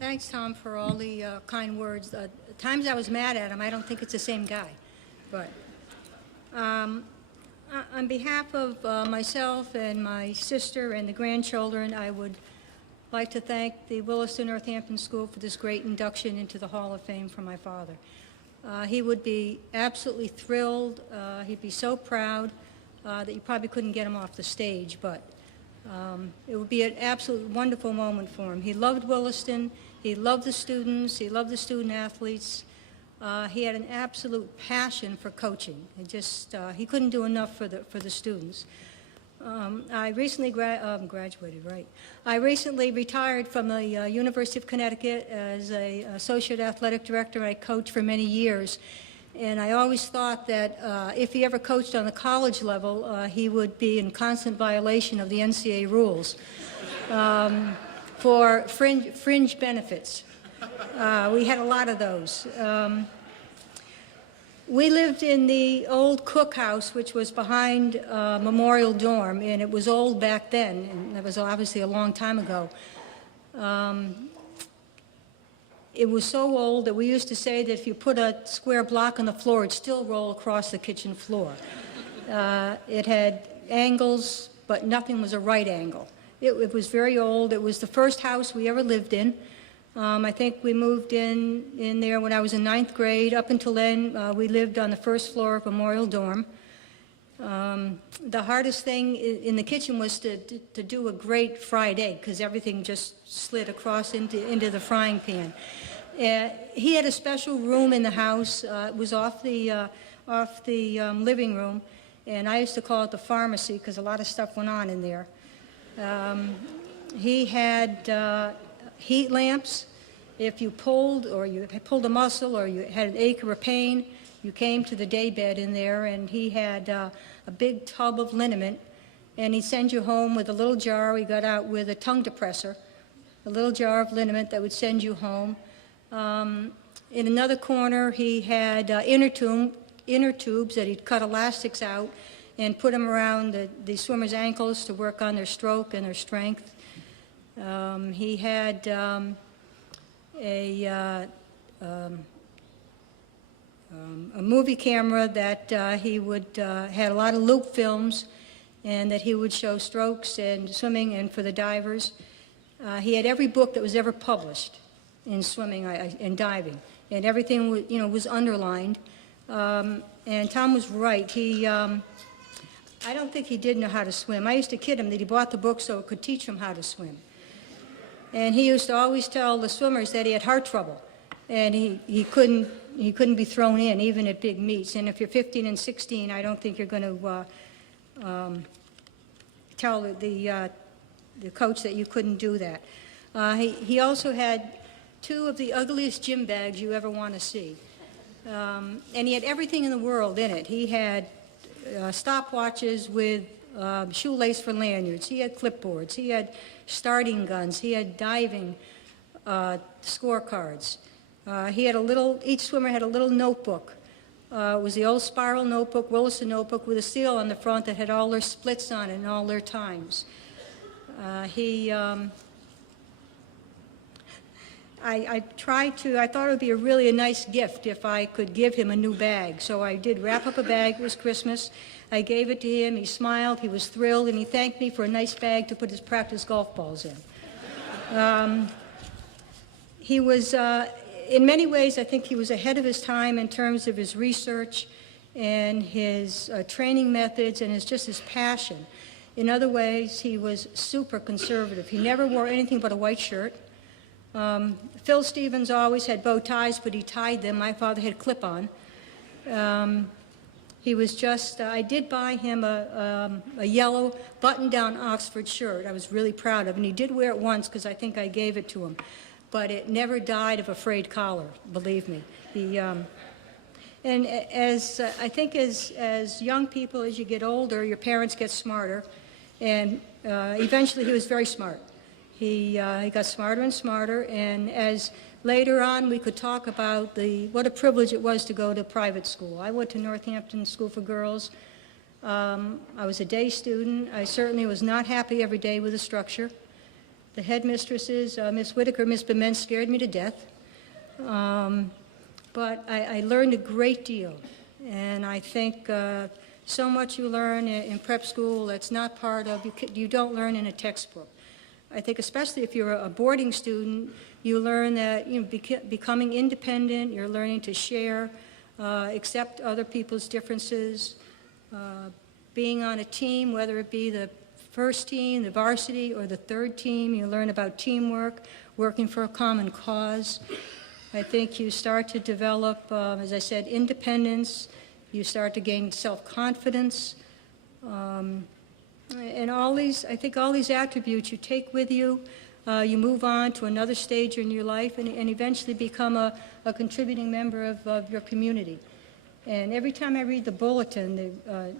Thanks, Tom, for all the kind words. The times I was mad at him, I don't think it's the same guy. But on behalf of myself and my sister and the grandchildren, I would like to thank the Williston Northampton School for this great induction into the Hall of Fame for my father. He would be absolutely thrilled. He'd be so proud that you probably couldn't get him off the stage, but it would be an absolute wonderful moment for him. He loved Williston. He loved the students. He loved the student athletes. He had an absolute passion for coaching. He couldn't do enough for the students. I recently graduated, right? I recently retired from the University of Connecticut as an associate athletic director. I coached for many years. And I always thought that if he ever coached on the college level, he would be in constant violation of the NCAA rules for fringe benefits. We had a lot of those. We lived in the old cookhouse, which was behind Memorial Dorm, and it was old back then, and that was obviously a long time ago. It was so old that we used to say that if you put a square block on the floor, it'd still roll across the kitchen floor. It had angles, but nothing was a right angle. It was very old. It was the first house we ever lived in. I think we moved in there when I was in 9th grade. Up until then, we lived on the first floor of Memorial Dorm. The hardest thing in the kitchen was to do a great fried egg, because everything just slid across into the frying pan. He had a special room in the house. It was off the living room, and I used to call it the pharmacy because a lot of stuff went on in there. He had heat lamps. If you pulled a muscle or you had an ache or a pain, you came to the daybed in there, and he had a big tub of liniment, and he'd send you home with a little jar we got out with a tongue depressor, a little jar of liniment that would send you home. In another corner, he had inner tubes that he'd cut elastics out and put them around the swimmers' ankles to work on their stroke and their strength. He had a movie camera that he would had a lot of loop films, and that he would show strokes and swimming and for the divers. He had every book that was ever published in swimming and diving, and everything was underlined. And Tom was right. I don't think he did know how to swim. I used to kid him that he bought the book so it could teach him how to swim. And he used to always tell the swimmers that he had heart trouble, and he couldn't be thrown in even at big meets. And if you're 15 and 16, I don't think you're going to tell the coach that you couldn't do that. He also had two of the ugliest gym bags you ever want to see, and he had everything in the world in it. He had stopwatches with shoelace for lanyards. He had clipboards. He had starting guns. He had diving scorecards. Each swimmer had a little notebook. It was the old spiral notebook, Williston notebook, with a seal on the front that had all their splits on it and all their times. I thought it would be a nice gift if I could give him a new bag. So I did wrap up a bag. It was Christmas. I gave it to him. He smiled. He was thrilled, and he thanked me for a nice bag to put his practice golf balls in. He was, in many ways, I think he was ahead of his time in terms of his research and his training methods and his passion. In other ways, he was super conservative. He never wore anything but a white shirt. Phil Stevens always had bow ties, but he tied them. My father had clip-on. He was I did buy him a yellow button-down Oxford shirt. I was really proud of it, and he did wear it once because I think I gave it to him. But it never died of a frayed collar, believe me. And I think as young people, as you get older, your parents get smarter, and eventually he was very smart. He got smarter and smarter, and as later on we could talk about what a privilege it was to go to private school. I went to Northampton School for Girls. I was a day student. I certainly was not happy every day with the structure. The headmistresses, Miss Whitaker, Miss Bement, scared me to death. But I learned a great deal, and I think so much you learn in prep school that's not part of, you don't learn in a textbook. I think especially if you're a boarding student, you learn that becoming independent, you're learning to share, accept other people's differences, being on a team, whether it be the first team, the varsity, or the third team, you learn about teamwork, working for a common cause. I think you start to develop, as I said, independence, you start to gain self-confidence, and I think all these attributes you take with you, you move on to another stage in your life and eventually become a contributing member of your community. And every time I read the bulletin, the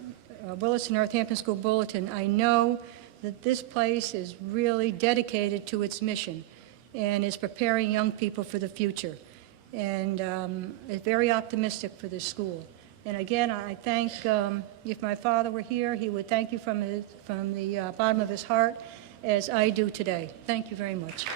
Williston Northampton School Bulletin, I know that this place is really dedicated to its mission and is preparing young people for the future. And is very optimistic for this school. And again, I thank, if my father were here, he would thank you from the bottom of his heart, as I do today. Thank you very much.